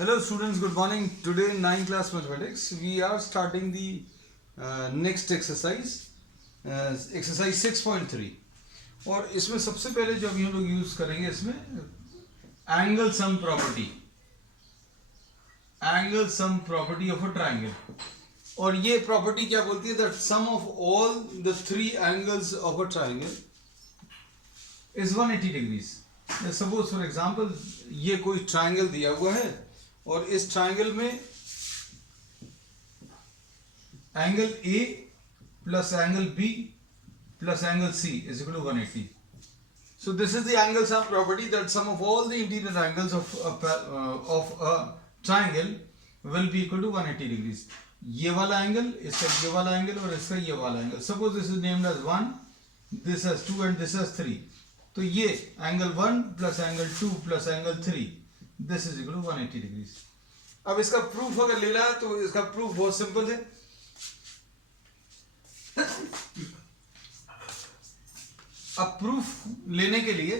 Hello students, good morning. Today in 9th class mathematics we are starting the next exercise, exercise 6.3. और इसमें सबसे पहले जो अभी हम लोग यूज करेंगे इसमें angle sum property, angle sum property of a triangle. और ये प्रॉपर्टी क्या बोलती है? That sum of all the three angles of a triangle is 180 degrees. Suppose for example ये कोई ट्राइंगल दिया हुआ है और इस ट्राइंगल में angle A plus angle B plus angle C is equal to 180. So this is the angle sum property, that sum of all the interior angles of a triangle will be equal to 180 degrees. ये वाला angle, इसका ये वाला angle और इसका ये वाला angle. Suppose this is named as 1, this as 2 and this as 3. तो ये angle 1 plus angle 2 plus angle 3, this is equal to 180 degrees. अब इसका प्रूफ अगर लेना है तो इसका प्रूफ बहुत सिंपल है. अब प्रूफ लेने के लिए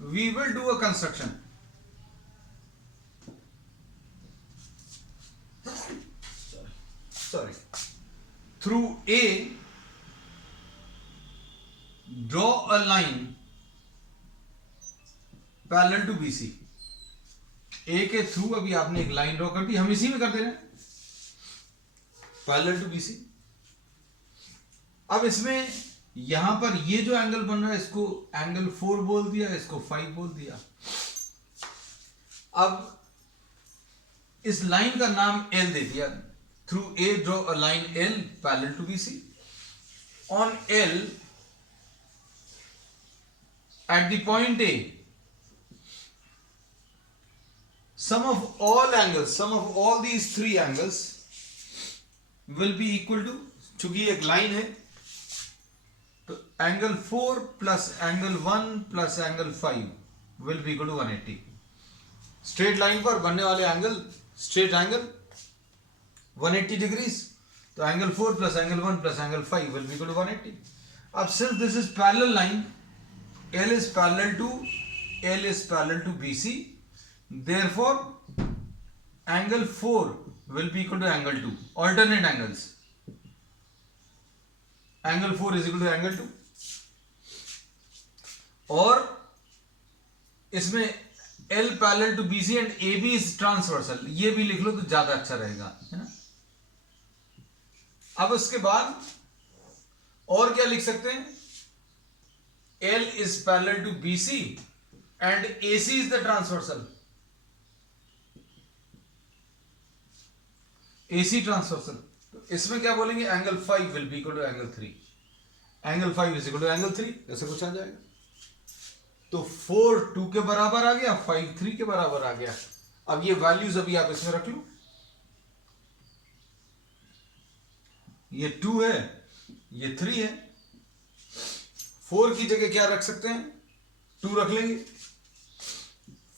we will do a construction. Sorry, through A draw a line parallel to BC. A के थ्रू अभी आपने एक लाइन ड्रॉ कर दी, हम इसी में कर दे रहे हैं पैरेलल टू बीसी. अब इसमें यहां पर ये जो एंगल बन रहा है इसको एंगल 4 बोल दिया, इसको 5 बोल दिया. अब इस लाइन का नाम एल दे दिया. Through A draw a line L parallel to BC. On L at the point A, sum of all these three angles will be equal to, चूंकि एक लाइन है तो angle 4 plus angle 1 plus angle 5 will be equal to 180. Straight line पर बनने वाले angle, straight angle 180 degrees, तो angle 4 plus angle 1 plus angle 5 will be equal to 180. अब since this is parallel line, L is parallel to BC, therefore angle 4 will be equal to angle 2. Alternate angles. Angle 4 is equal to angle 2. और इसमें L parallel to BC and AB is transversal. ये भी लिख लो तो ज्यादा अच्छा रहेगा, है ना. अब उसके बाद और क्या लिख सकते हैं? L is parallel to BC and AC is the transversal. AC transversal. तो इसमें क्या बोलेंगे? Angle 5 will be equal to angle 3. Angle 5 is equal to angle 3. ऐसे कुछ आ जाएगा. तो 4 2 के बराबर आ गया, 5 3 के बराबर आ गया. अब ये वैल्यूज अभी आप इसमें रख लो. ये 2 है, ये 3 है. 4 की जगह क्या रख सकते हैं? 2 रख लेंगे.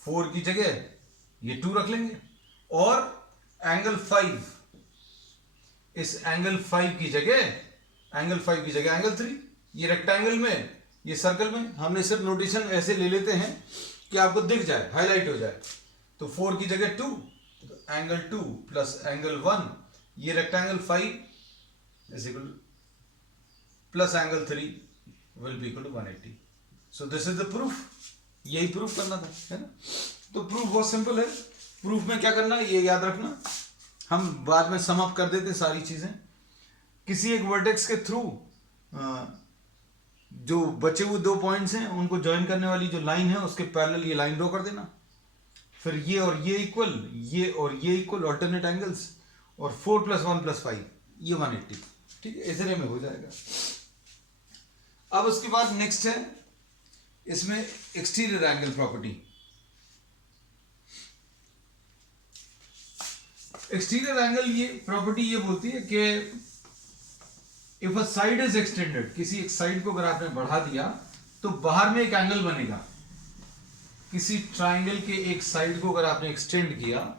4 की जगह ये 2 रख लेंगे. और एंगल 5, इस एंगल 5 की जगह एंगल 3. ये रेक्टेंगल में, ये सर्कल में हमने सिर्फ नोटेशन ऐसे ले लेते हैं कि आपको दिख जाए, हाईलाइट हो जाए. तो 4 की जगह 2, तो एंगल 2 प्लस एंगल 1, ये rectangle 5 is equal plus angle 3 will be equal to 180. So this is the proof. यही प्रूफ करना था, है ना. तो प्रूफ बहुत सिंपल है. प्रूफ में क्या करना है ये याद रखना. हम बाद में सम अप कर देते सारी चीजें. किसी एक वर्टेक्स के थ्रू जो बचे हुए 2 पॉइंट्स हैं उनको ज्वाइन करने वाली जो लाइन है उसके पैरेलल ये लाइन ड्रॉ कर देना. फिर ये और ये इक्वल, ये और ये इक्वल, ऑल्टरनेट एंगल्स, और 4 प्लस 1 प्लस 5 ये 180. ठीक है, इतने में हो जाएगा. अब उसके बाद नेक्स्ट है इसमें exterior angle property. Exterior angle ये प्रॉपर्टी ये बोलती है कि if a side is extended, किसी एक साइड को अगर आपने बढ़ा दिया तो बाहर में एक एंगल बनेगा. किसी ट्राइंगल के एक साइड को अगर आपने एक्सटेंड किया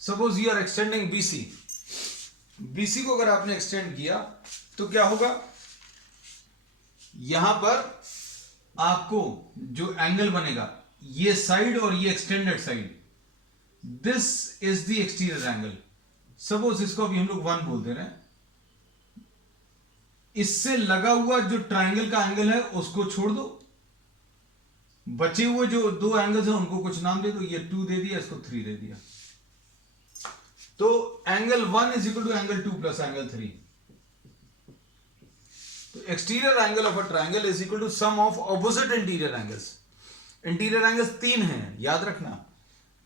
Suppose you are extending BC BC को अगर आपने एक्सटेंड किया तो क्या होगा, यहां पर आपको जो एंगल बनेगा, ये साइड और ये extended side, this is the exterior angle. Suppose इसको अभी हम लोग 1 बोल दे रहे हैं। इससे लगा हुआ जो ट्राइंगल का एंगल है उसको छोड़ दो, बचे हुए जो दो एंगल्स हैं उनको कुछ नाम दे दो। ये 2 दे दिया, इसको 3 दे दिया। तो angle 1 is equal to angle 2 plus angle 3। तो exterior angle of a triangle is equal to sum of opposite interior angles. Interior angles 3 हैं, याद रखना।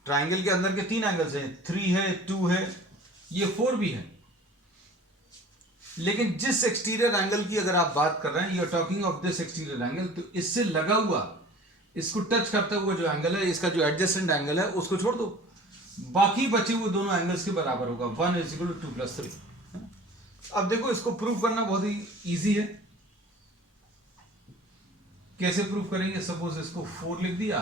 ट्राइंगल के अंदर के 3 एंगल्स हैं, 3 है, 2 है, ये 4 भी है। लेकिन जिस एक्सटीरियर एंगल की अगर आप बात कर रहे हैं, you are talking of this exterior angle, तो इससे लगा हुआ, इसको टच करता हुआ जो एंगल है, इसका जो एडजेसेंट एंगल है उसको छोड़ दो, बाकी बचे हुए दोनों एंगल्स के बराबर होगा। 1 इज इक्वल टू 2 प्लस 3। अब देखो, इसको प्रूव करना बहुत ही इजी है। कैसे प्रूव करेंगे? सपोज इसको 4 लिख दिया,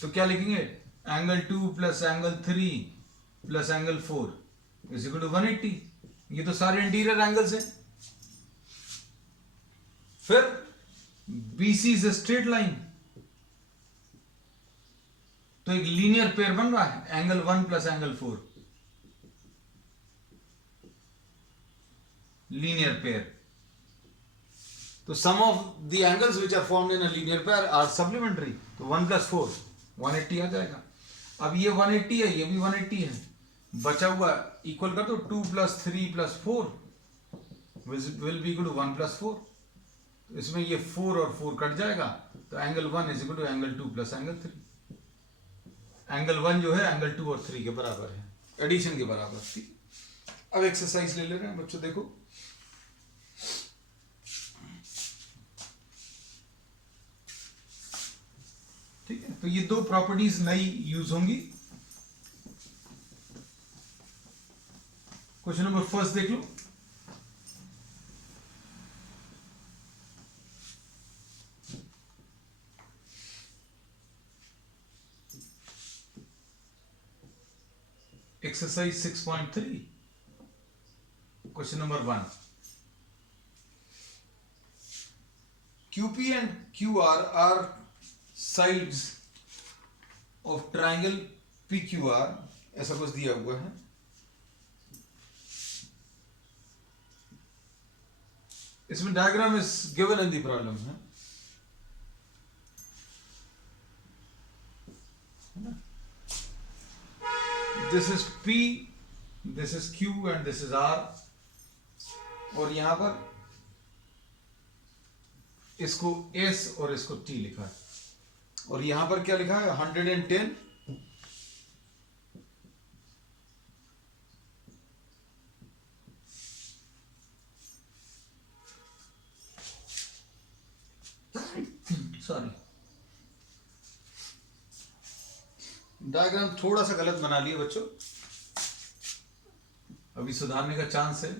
तो क्या लिखेंगे? Angle 2 plus angle 3 plus angle 4 is equal to 180। ये तो सारे इंटीरियर एंगल्स हैं। फिर BC is a straight line, तो एक लीनियर पेयर बन रहा है, angle 1 plus angle 4, linear pair. तो sum of the angles which are formed in a linear pair are supplementary. तो 1 प्लस 4 180 आ जाएगा। अब ये 180 है, ये भी 180 है, बचा हुआ इक्वल कर दो। 2 plus 3 plus 4 will be equal to 1 plus 4। तो इसमें ये 4 और 4 कट जाएगा, तो angle 1 is equal to angle 2 plus angle 3। Angle 1 जो है एंगल 2 और 3 के बराबर है, एडिशन के बराबर। ठीक, अब एक्सरसाइज ले ले रहे हैं बच्चों, देखो। ठीक है, तो ये दो प्रॉपर्टीज नई यूज होंगी। क्वेश्चन नंबर फर्स्ट देख लो। Exercise 6.3, question number 1। QP and QR are sides of triangle PQR, ऐसा कुछ दिया हुआ है। इसमें diagram is given in the problem है। This is P, this is Q and this is R। और यहां पर इसको S और इसको T लिखा है। और यहां पर क्या लिखा है? 110 सॉरी, डायग्राम थोड़ा सा गलत बना लिया बच्चों, अभी सुधारने का चांस है।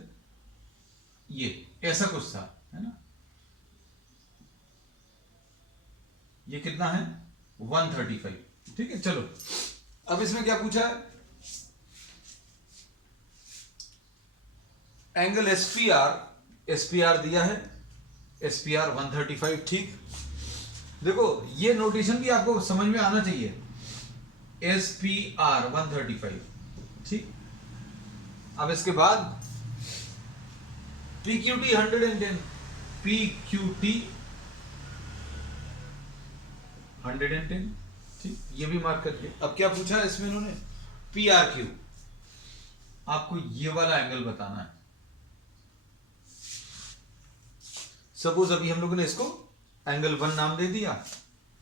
ये ऐसा कुछ था, है ना। ये कितना है? 135। ठीक है, चलो अब इसमें क्या पूछा है? एंगल SPR दिया है, SPR 135। ठीक, देखो ये नोटेशन भी आपको समझ में आना चाहिए। SPR 135। ठीक, अब इसके बाद PQT 110, PQT 110। ठीक, ये भी मार्क करके। अब क्या पूछा है इसमें इन्होंने? PRQ, आपको ये वाला एंगल बताना है। सपोज अभी हम लोगों ने इसको एंगल 1 नाम दे दिया।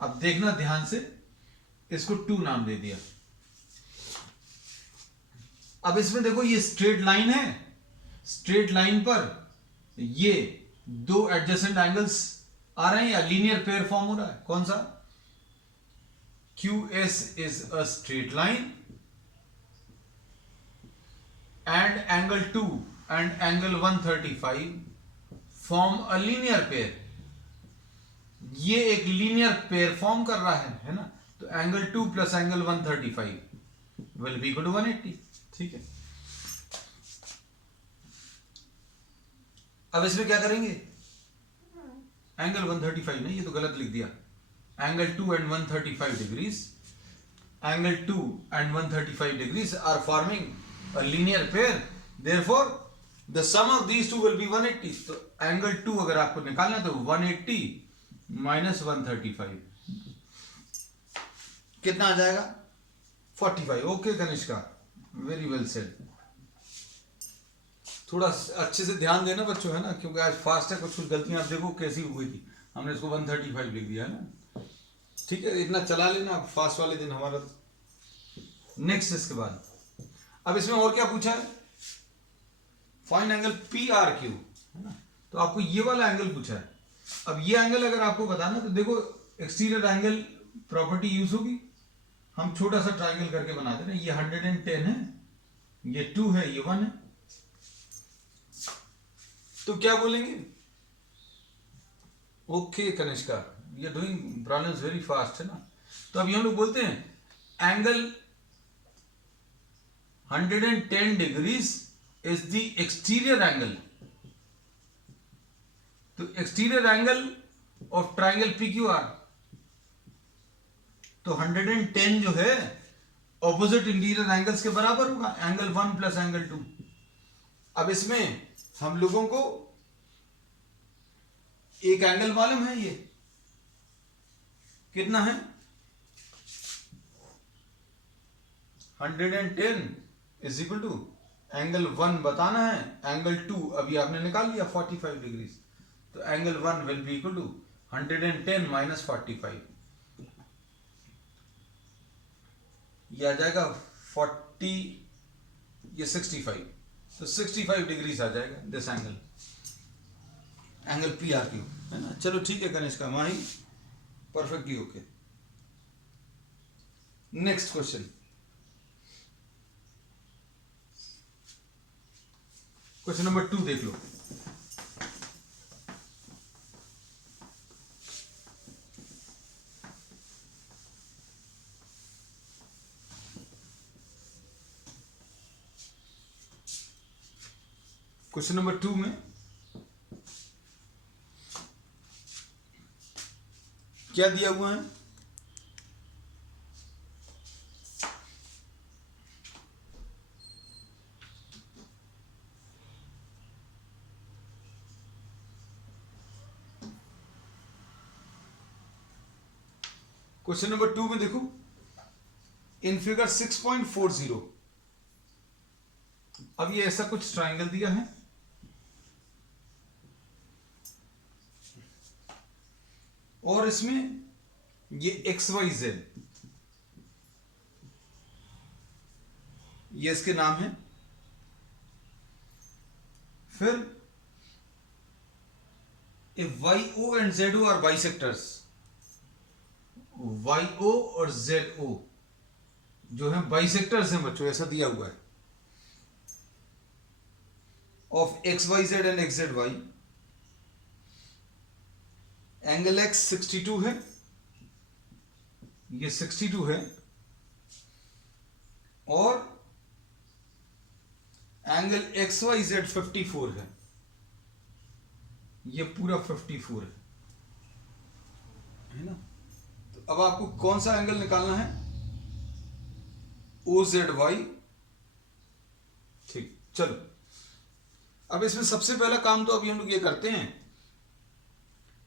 अब देखना ध्यान से, इसको 2 नाम दे दिया। अब इसमें देखो ये स्ट्रेट लाइन है, स्ट्रेट लाइन पर ये दो एडजेसेंट एंगल्स आ रहे हैं या लीनियर पेयर फॉर्म हो रहा है। कौन सा? QS is a straight line and angle 2 and angle 135 form a linear pair। ये एक लीनियर पेयर फॉर्म कर रहा है ना। तो angle 2 plus angle 135 will be equal to 180। ठीक है, अब इसमें क्या करेंगे, एंगल 135 नहीं, ये तो गलत लिख दिया, angle 2 and 135 degrees, angle 2 and 135 degrees are forming a linear pair, therefore the sum of these two will be 180. तो एंगल 2 अगर आपको निकालना है तो 180 minus 135 कितना आ जाएगा, 45. Okay Kanishka, very well said. थोड़ा अच्छे से ध्यान देना बच्चों, है ना, क्योंकि आज फास्ट है, कुछ कुछ गलतियां आप देखो कैसी हुई थी, हमने इसको 135 लिख दिया है ना. ठीक है, इतना चला लेना फास्ट वाले दिन हमारा. नेक्स्ट इसके बाद अब इसमें और क्या पूछा है, find angle P R Q, है ना. तो आपको ये वाला एंगल पूछा है. अब ये एंगल अगर आपको बताना तो देखो एक्सटीरियर एंगल प्रॉपर्टी यूज होगी, हम छोटा सा ट्राइंगल करके बनाते हैं. ये 110 है, ये 2 है, ये 1 है. तो क्या बोलेंगे, okay Kanishka, you are doing problems very fast, है ना. तो अभी हम लोग बोलते हैं angle 110 degrees is the exterior angle. तो exterior angle of triangle P Q R, तो 110 जो है ऑपोजिट इंटीरियर एंगल्स के बराबर होगा, एंगल 1 प्लस एंगल 2. अब इसमें हम लोगों को एक एंगल मालूम है, ये कितना है, 110 इज इक्वल टू एंगल 1 बताना है, एंगल 2 अभी आपने निकाल लिया 45 डिग्रीज, तो angle 1 will be equal to 110 minus 45, ये आ जाएगा 40, ये 65, तो 65 डिग्रीज आ जाएगा this angle, angle P R Q, है ना. चलो ठीक है गणेश का Mahi, perfectly okay. Next question, question number 2 देख लो. क्वेश्चन नंबर 2 में क्या दिया हुआ है, क्वेश्चन नंबर 2 में देखो, इन फिगर 6.40, अब ये ऐसा कुछ ट्राइंगल दिया है, और इसमें ये XYZ, ये इसके नाम है. फिर if YO and ZO are bisectors, YO और ZO जो है बाइसेक्टर्स हैं बच्चों, ऐसा दिया हुआ है, of XYZ and XZY, angle X 62 है, ये 62 है, और एंगल XYZ 54 है, ये पूरा 54 है ना. तो अब आपको कौन सा एंगल निकालना है, OZY. ठीक, चलो अब इसमें सबसे पहला काम तो अभी हम लोग ये करते हैं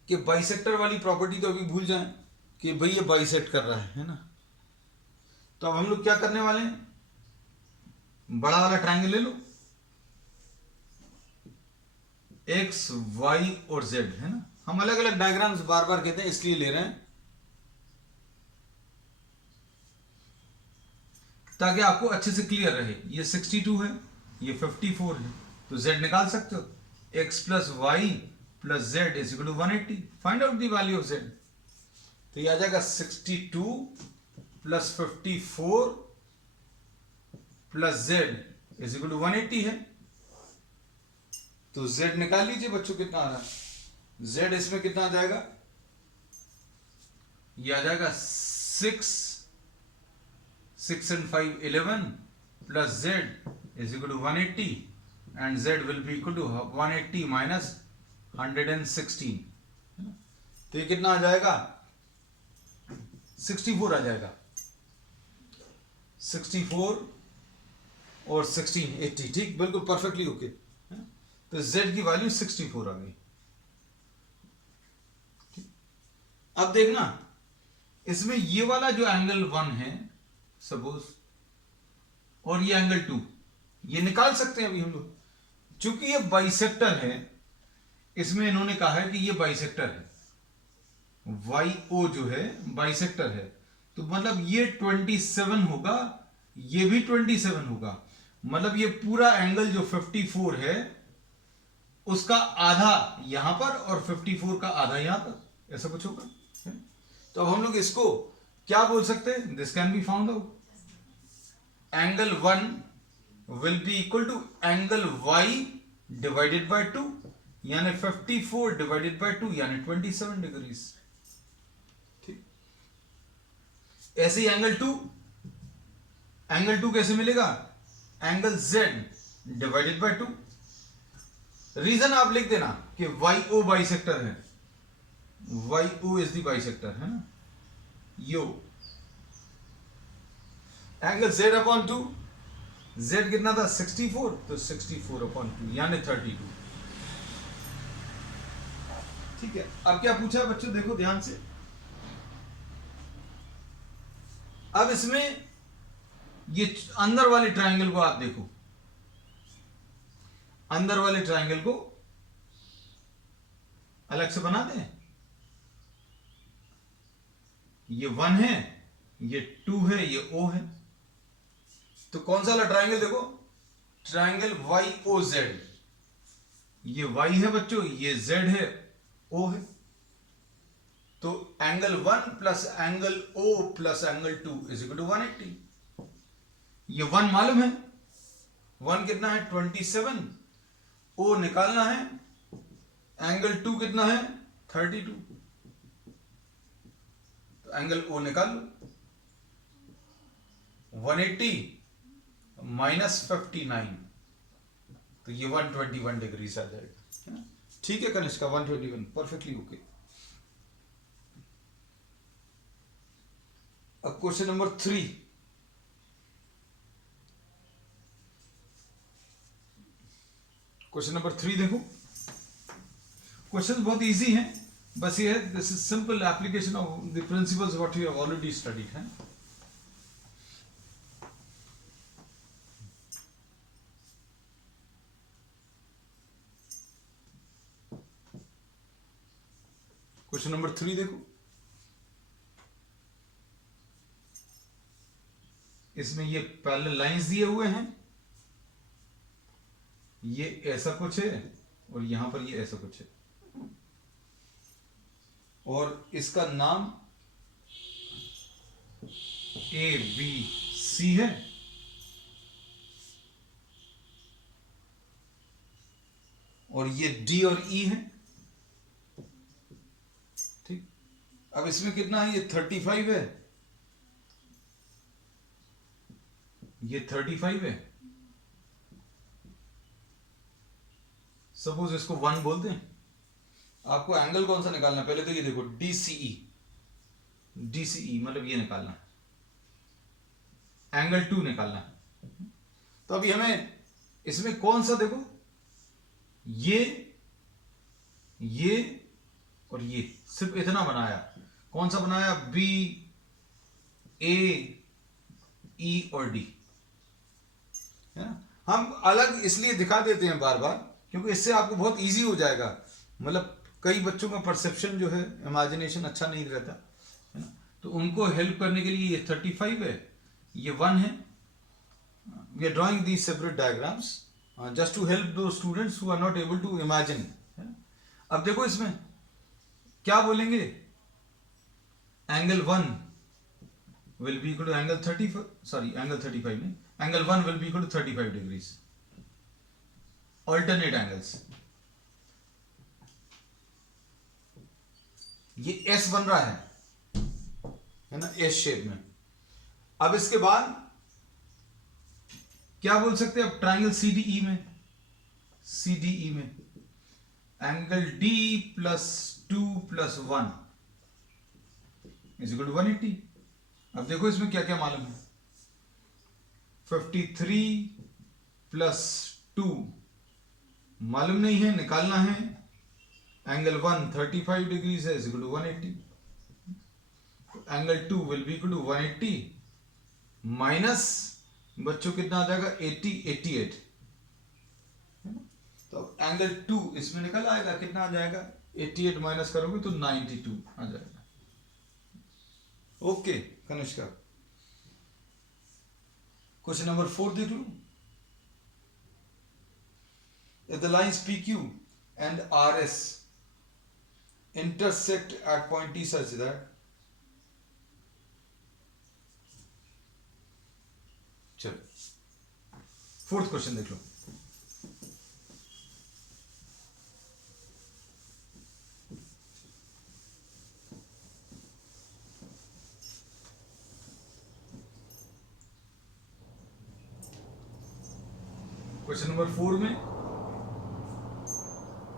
कि बाइसेक्टर वाली प्रॉपर्टी तो अभी भूल जाएं कि भाई ये बाइसेक्ट कर रहा है ना. तो अब हम लोग क्या करने वाले हैं, बड़ा वाला ट्राइंगल ले लो, एक्स वाई और जेड, है ना. हम अलग अलग डायग्राम्स बार बार कहते हैं इसलिए ले रहे हैं ताकि आपको अच्छे से क्लियर रहे. ये 62 है, ये 54 है, तो z निकाल सकते हो, x plus Y plus Z is equal to 180. Find out the value of z. तो ये आ जाएगा 62 plus 54 plus z is equal to 180 है. तो z निकाल लीजिए बच्चों, कितना आ रहा है, z इसमें कितना आ जाएगा, ये आ जाएगा 6 and 5 11 plus z is equal to 180, and z will be equal to 180 minus 116, तो ये कितना आ जाएगा 64 आ जाएगा, 64 और 16 80, ठीक, बिल्कुल परफेक्टली ओके। तो z की वैल्यू 64 आ गई। अब देखना इसमें ये वाला जो एंगल 1 है सपोज, और ये एंगल 2, ये निकाल सकते हैं अभी हम लोग, चूंकि ये बाइसेक्टर है, इसमें इन्होंने कहा है कि ये बाइसेक्टर है, YO जो है बाइसेक्टर है, तो मतलब ये 27 होगा, ये भी 27 होगा, मतलब ये पूरा एंगल जो 54 है उसका आधा यहां पर और 54 का आधा यहां पर, ऐसा कुछ होगा। तो अब हम लोग इसको क्या बोल सकते हैं, this can be found out, angle 1 will be equal to angle y divided by 2, यानी 54 डिवाइडेड बाय 2 यानी 27 डिग्रीज, ठीक। ऐसे ही एंगल 2 कैसे मिलेगा, angle z divided by 2, reason आप लिख देना कि YO बाइसेक्टर है, YO इज द बाइसेक्टर है ना, YO angle z upon 2, z कितना था 64, तो 64 अपॉन 2 यानी 32, ठीक है। अब क्या पूछा है बच्चों, देखो ध्यान से, अब इसमें ये अंदर वाले ट्रायंगल को आप देखो, अंदर वाले ट्रायंगल को अलग से बना दें, ये 1 है, ये 2 है, ये O है, तो कौन सा वाला ट्रायंगल देखो, ट्रायंगल YOZ, ये Y है बच्चों, ये Z है, O है, तो angle 1 plus angle O plus angle 2 is equal to 180, ये 1 मालूम है, 1 कितना है 27, O निकालना है, एंगल 2 कितना है 32, तो एंगल O निकाल लो, 180 माइनस 59, तो ये 121 डिग्री आ जाएगा, ठीक है कनिष्का, 121 परफेक्टली ओके। अब क्वेश्चन नंबर 3, क्वेश्चन नंबर 3 देखो, क्वेश्चन बहुत इजी हैं, बस ये है, this is simple application of the principles what you have already studied है। क्वेश्चन नंबर 3 देखो, इसमें ये पैरेलल लाइंस दिए हुए हैं, ये ऐसा कुछ है और यहां पर ये ऐसा कुछ है, और इसका नाम ABC है, और ये D और E है, ठीक। अब इसमें कितना है, ये 35 है, ये 35 है, सपोज इसको 1 बोलते हैं। आपको एंगल कौन सा निकालना है, पहले तो ये देखो DCE, DCE मतलब ये निकालना है, एंगल 2 निकालना है। तो अभी हमें इसमें कौन सा देखो, ये और ये सिर्फ इतना बनाया, कौन सा बनाया, B A E और D, है ना। हम अलग इसलिए दिखा देते हैं बार बार क्योंकि इससे आपको बहुत इजी हो जाएगा, मतलब कई बच्चों का परसेप्शन जो है, इमेजिनेशन अच्छा नहीं रहता है ना, तो उनको हेल्प करने के लिए ये 35 है, ये 1 है, we are drawing these separate diagrams just to help those students who are not able to imagine. अब देखो इसमें क्या बोलेंगे, angle 1 will be equal to angle 35, sorry angle 35 नहीं, angle 1 will be equal to 35 degrees, alternate angles, ये S बन रहा है ना, S शेप में। अब इसके बाद क्या बोल सकते हैं, अब ट्राइंगल CDE में सी डी ई में angle D plus 2 plus 1 is equal to 180। अब देखो इसमें क्या क्या मालूम है। 53 प्लस 2 मालूम नहीं है, निकालना है। एंगल 1 35 डिग्रीज है, is equal to 180। Angle 2 will be equal to 180 minus बच्चों कितना आ जाएगा 80 88। तो एंगल 2 इसमें निकल आएगा, कितना आ जाएगा 88 माइनस करोगे तो 92 आ जाएगा। ओके कनिष्का, क्वेश्चन नंबर 4 देख लो। If the lines PQ and RS intersect at point T such that, चलो 4th क्वेश्चन देख लो। क्वेश्चन नंबर 4 में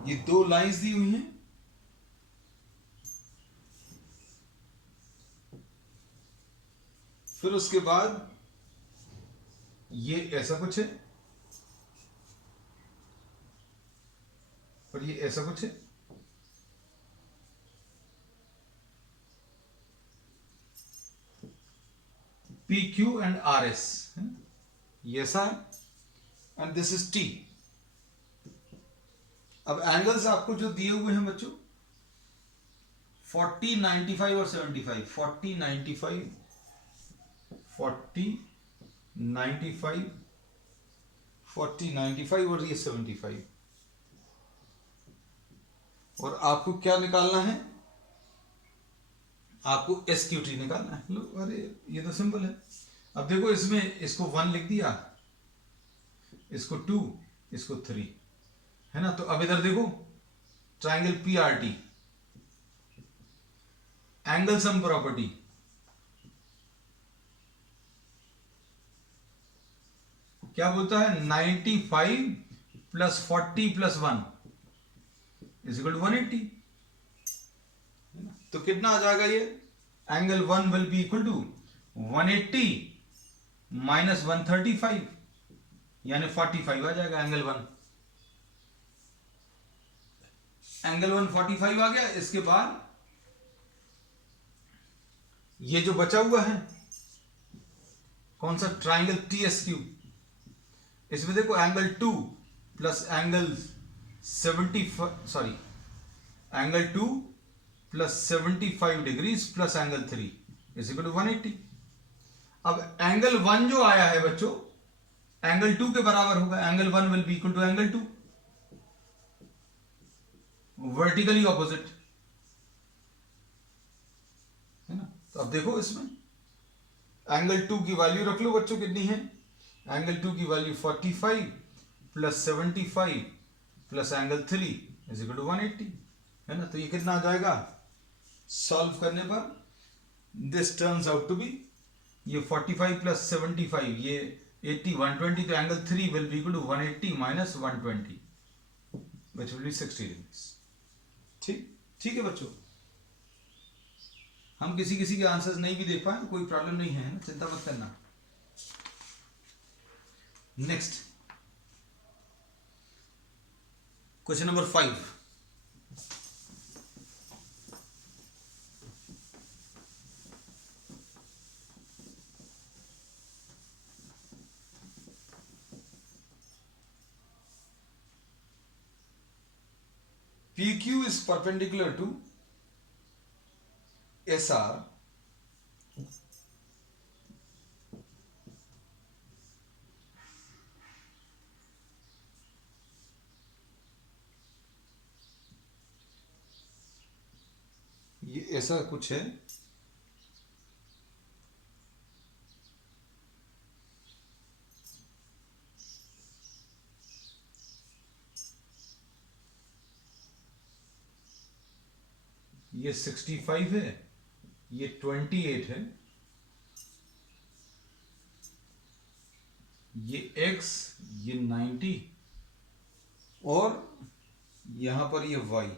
ये दो लाइंस दी हुई हैं, फिर उसके बाद ये ऐसा कुछ है और ये ऐसा कुछ है। P Q and R S, ये ऐसा है एंड दिस इज टी। अब एंगल्स आपको जो दिए हुए हैं बच्चों 40 95 और 75, 40 95 40 95 40 95 और ये 75। और आपको क्या निकालना है, आपको एस क्यू टी निकालना है। लो अरे ये तो सिंपल है। अब देखो इसमें इसको 1 लिख दिया, इसको 2, इसको 3, है ना। तो अब इधर देखो triangle P R T, angle sum property, क्या बोलता है 95 plus 40 plus 1 is equal to 180। तो कितना आ जाएगा ये, angle 1 will be equal to 180 minus 135 यानी 45 आ जाएगा एंगल 1। एंगल 1 45 आ गया। इसके बाद ये जो बचा हुआ है कौन सा, ट्राइंगल टी एस क्यू, इसमें देखो angle 2 plus angle 75 angle 2 plus 75 degrees plus angle 3 is equal to 180। अब एंगल 1 जो आया है बच्चों एंगल 2 के बराबर होगा। Angle 1 will be equal to angle 2, vertically opposite, है ना। तो अब देखो इसमें एंगल 2 की वैल्यू रख लो बच्चों, कितनी है, एंगल 2 की value 45 plus 75 plus angle 3 is equal to 180, है ना। तो ये कितना आ जाएगा, सॉल्व करने पर this turns out to be, ये 45 प्लस 75 ये 80 120, तो angle 3 will be equal to 180 minus 120 which will be 60 degrees. ठीक है बच्चों, हम किसी किसी के आंसर्स नहीं भी देख पाए, कोई प्रॉब्लम नहीं है ना, चिंता मत करना। Next question number 5। PQ is perpendicular to SR ये ऐसा कुछ है, ये 65 है, ये 28 है, ये x, ये 90 और यहां पर ये y।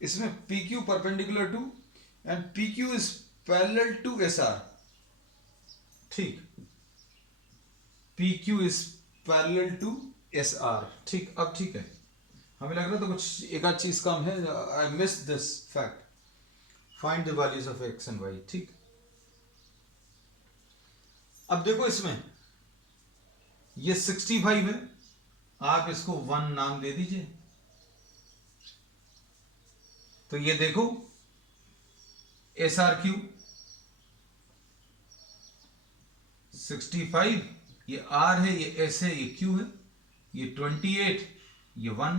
इसमें PQ perpendicular to and PQ is parallel to SR। ठीक, PQ is parallel to SR। ठीक, अब ठीक है, हमें लग रहा था कुछ एक आध चीज कम है। I miss this fact. Find the values of x and y। ठीक, अब देखो इसमें ये 65 है, आप इसको 1 नाम दे दीजिए। तो ये देखो SRQ 65, ये R है, ये S है, ये Q है, ये 28, ये 1।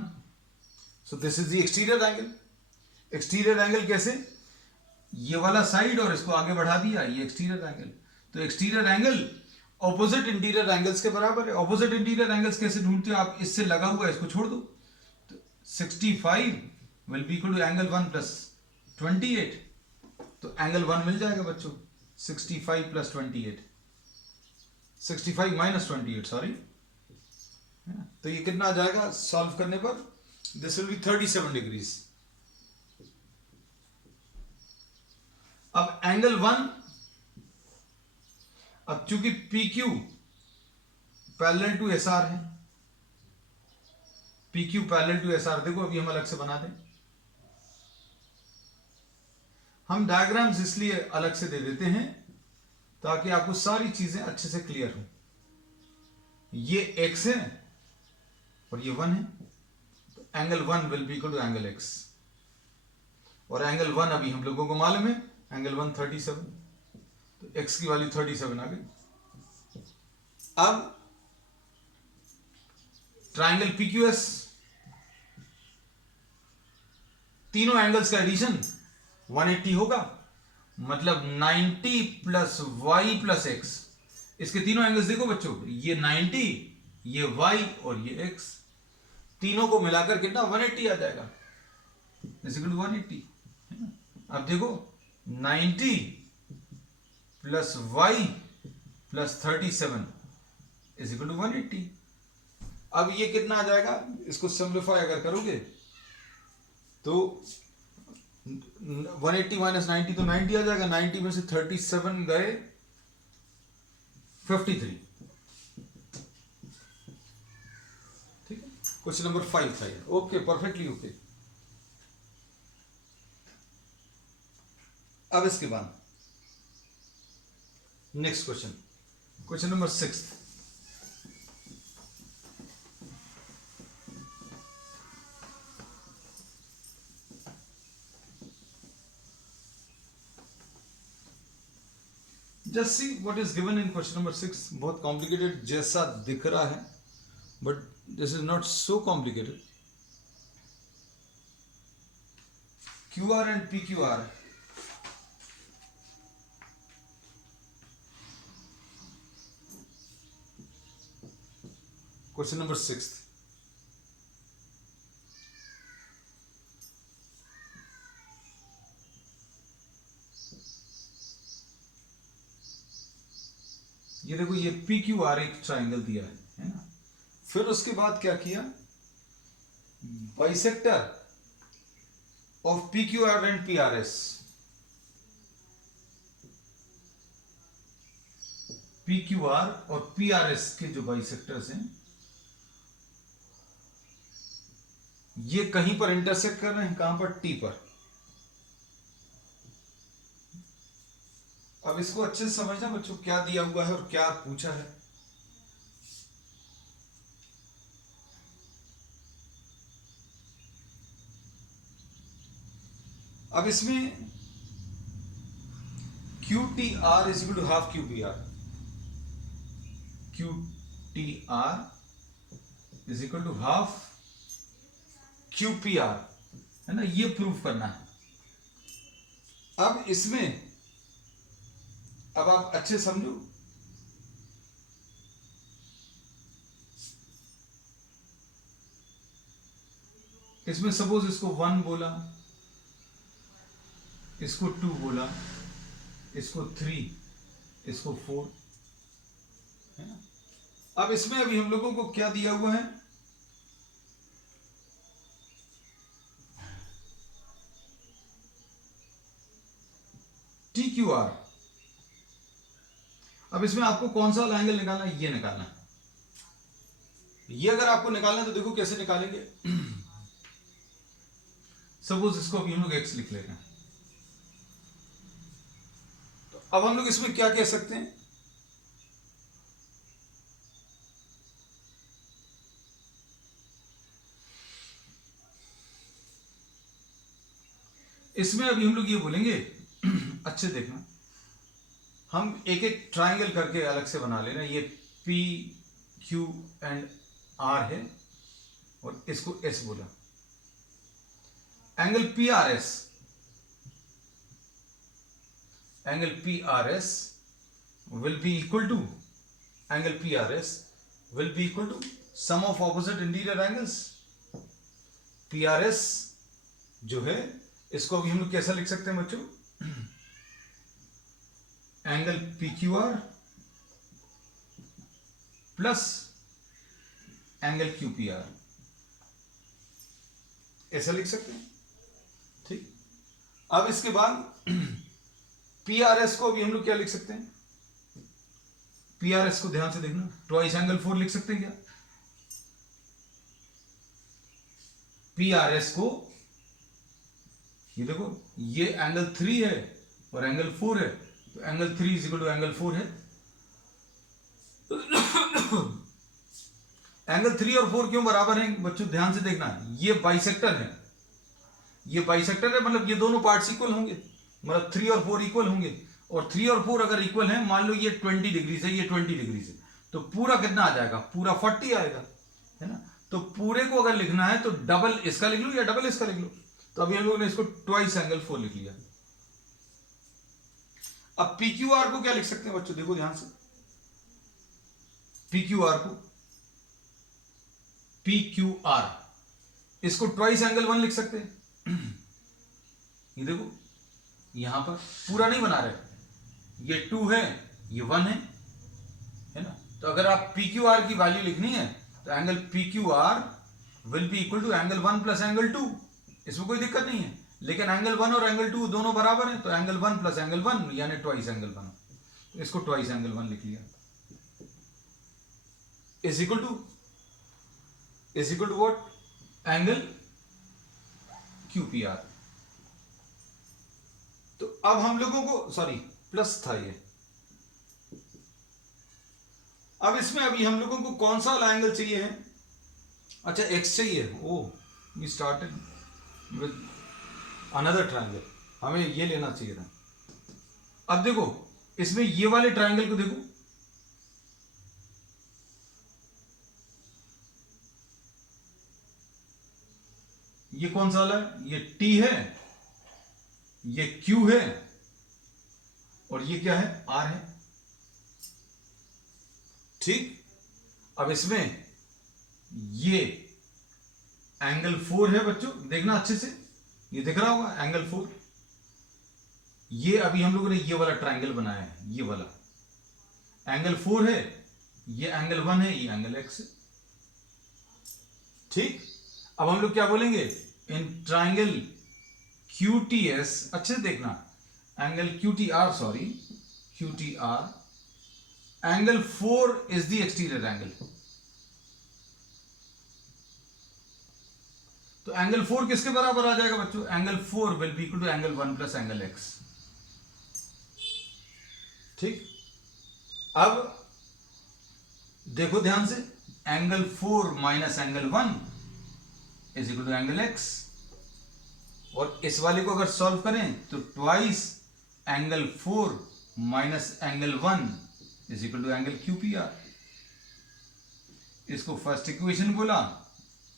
So this is the exterior angle. Exterior angle कैसे? ये वाला साइड और इसको आगे बढ़ा दिया, ये एक्सटीरियर एंगल। तो exterior angle opposite interior angles के बराबर है। ऑपोजिट इंटीरियर एंगल्स कैसे ढूंढते हो आप? इससे लगा हुआ है, इसको छोड़ दो। तो 65 will be equal to angle 1 plus 28। तो एंगल 1 मिल जाएगा बच्चों। 65 प्लस 28, 65 माइनस 28, सॉरी। तो ये कितना आ जाएगा सॉल्व करने पर? This will be 37 degrees. अब एंगल 1, अब चूंकि PQ पैरेलल टू SR है, PQ पैरेलल टू SR, देखो अभी हम अलग से बना दें। हम डायग्राम्स इसलिए अलग से दे देते हैं ताकि आपको सारी चीजें अच्छे से क्लियर हो। ये x है और ये 1 है, तो angle 1 will be equal to angle x। और एंगल 1 अभी हम लोगों को मालूम है, एंगल 1 37, तो x की वैल्यू 37 आ गई। अब ट्राइंगल PQS, तीनों एंगल्स का एडिशन 180 होगा, मतलब 90 प्लस y प्लस x। इसके तीनों एंगल्स देखो बच्चों, ये 90, ये y और ये x, तीनों को मिलाकर कितना 180 आ जाएगा, इज इक्वल टू 180। अब देखो 90 plus y plus 37 is equal to 180। अब ये कितना आ जाएगा? इसको सिंप्लीफाई अगर करोगे तो 180 माइनस 90 तो 90 आ जाएगा। 90 में से 37 गए 53। ठीक है, क्वेश्चन नंबर 5 था ये। Okay, perfectly okay. अब इसके बाद next question, question number 6। Just see what is given in question number 6। बहुत कॉम्प्लिकेटेड जैसा दिख रहा है, but this is not so complicated. QR and PQR, question number 6। ये देखो, ये PQR एक ट्राइंगल दिया है ना। फिर उसके बाद क्या किया? Bisector of PQR and PRS, PQR और PRS के जो बाइसेक्टर्स हैं, ये कहीं पर इंटरसेक्ट कर रहे हैं, कहां पर? T पर। अब इसको अच्छे से समझना बच्चों, क्या दिया हुआ है और क्या पूछा है। अब इसमें QTR is equal to half QPR, QTR is equal to half QPR, है ना, ये प्रूफ करना है। अब इसमें अब आप अच्छे समझो, इसमें सपोज इसको 1 बोला, इसको 2 बोला, इसको 3, इसको 4, है ना। अब इसमें अभी हम लोगों को क्या दिया हुआ है, टी क्यू आर। अब इसमें आपको कौन सा वाला एंगल निकालना है, ये निकालना है। ये अगर आपको निकालना है तो देखो कैसे निकालेंगे। सपोज इसको अभी हम लोग एक्स लिख लेते हैं, तो अब हम लोग इसमें क्या कह सकते हैं, इसमें अभी हम लोग ये बोलेंगे, अच्छे देखना, हम एक एक ट्राइंगल करके अलग से बना लेना। ये पी क्यू एंड आर है और इसको एस बोला। Angle P R S, angle P R S will be equal to, angle P R S will be equal to sum of opposite interior angles. P R S जो है, इसको अभी हम लोग कैसा लिख सकते हैं बच्चों, angle P Q are plus angle Q P are, ऐसा लिख सकते हैं। ठीक, अब इसके बाद पी आर एस को अभी हम लोग क्या लिख सकते हैं, पी आर एस को ध्यान से देखना, ट्वाइस एंगल 4 लिख सकते हैं क्या। पी आर एस को, ये देखो, ये एंगल 3 है और एंगल 4 है, तो angle 3 is equal to angle 4 है। एंगल 3 और 4 क्यों बराबर हैं बच्चों, ध्यान से देखना, ये बाइसेक्टर है, ये बाइसेक्टर है, मतलब ये दोनों पार्ट्स इक्वल होंगे, मतलब 3 और 4 इक्वल होंगे। और 3 और 4 अगर इक्वल है, मान लो ये 20 डिग्री से, ये 20 डिग्री से, तो पूरा कितना आ जाएगा, पूरा 40 आएगा, है ना। तो पूरे को अगर लिखना है तो डबल इसका लिख लो या डबल इसका लिख लो। तो अभी हम लोगों ने इसको ट्वाइस एंगल 4 लिख लिया। अब पी क्यू आर को क्या लिख सकते हैं बच्चों, देखो ध्यान से, पी क्यू आर को, पी क्यू आर, इसको ट्वाइस एंगल 1 लिख सकते हैं। ये देखो, यहां पर पूरा नहीं बना रहे, ये 2 है, ये 1 है ना। तो अगर आप पी क्यू आर की वैल्यू लिखनी है तो angle P Q R will be equal to angle 1 plus angle 2, इसमें कोई दिक्कत नहीं है। लेकिन एंगल 1 और एंगल 2 दोनों बराबर हैं, तो एंगल 1 प्लस एंगल 1 यानी ट्वाइस एंगल 1, तो इसको ट्वाइस एंगल 1 लिख लिया। Is equal to what, angle Q P R. तो अब हम लोगों को, सॉरी प्लस था ये, अब इसमें अभी हम लोगों को कौन सा वाला एंगल चाहिए है, अच्छा एक्स चाहिए। Oh, we started with another triangle, हमें ये लेना चाहिए था। अब देखो, इसमें ये वाले ट्रायंगल को देखो, ये कौन सा वाला है, ये टी है, ये क्यू है, और ये क्या है, आर है। ठीक, अब इसमें ये एंगल 4 है बच्चों, देखना अच्छे से, ये दिख रहा होगा एंगल 4। ये अभी हम लोगों ने ये वाला ट्रायंगल बनाया है, ये वाला एंगल 4 है, ये एंगल 1 है, ये एंगल एक्स है। ठीक, अब हम लोग क्या बोलेंगे, in triangle Q T S, अच्छे से देखना, angle Q T R, sorry Q T R, angle 4 is the exterior angle. तो एंगल 4 किसके बराबर आ जाएगा बच्चों, angle 4 will be equal to angle 1 plus angle x. ठीक, अब देखो ध्यान से, angle 4 minus angle 1 is equal to angle x, और इस वाले को अगर सॉल्व करें तो twice angle 4 minus angle 1 is equal to angle Q P R. इसको फर्स्ट इक्वेशन बोला,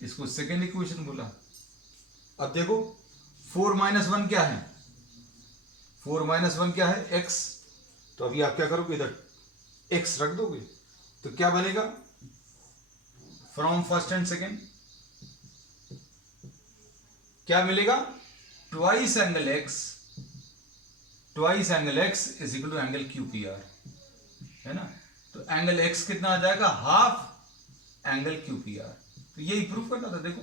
इसको सेकेंड इक्वेशन बोला। अब देखो 4 माइनस 1 क्या है, 4 माइनस 1 क्या है, एक्स। तो अभी आप क्या करोगे, इधर एक्स रख दोगे, तो क्या बनेगा, फ्रॉम फर्स्ट एंड सेकेंड क्या मिलेगा, twice angle x is equal to angle Q P R. है ना। तो एंगल एक्स कितना आ जाएगा, हाफ एंगल QPR। तो यही प्रूफ करना था। देखो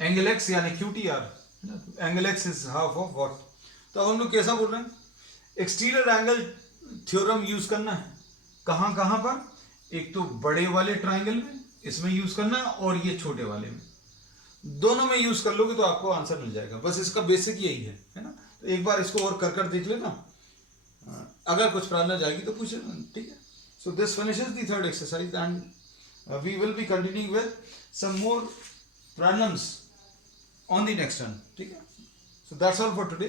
एंगल एक्स यानी QTR है ना, angle x is half of what. तो अब हम लोग कैसा बोल रहे हैं, एक्सटीरियर एंगल थ्योरम यूज करना है। कहां कहां पर, एक तो बड़े वाले ट्राइंगल में इसमें यूज करना है, और ये छोटे वाले में, दोनों में यूज कर लोगे तो आपको आंसर मिल जाएगा। बस इसका बेसिक यही है ना। तो एक बार इसको और कर देख लेना, अगर कुछ प्रॉब्लम जाएगी तो पूछ लेना, ठीक है। So this finishes the third exercise and we will be continuing with some more problems on the next one, ठीक है। So that's all for today.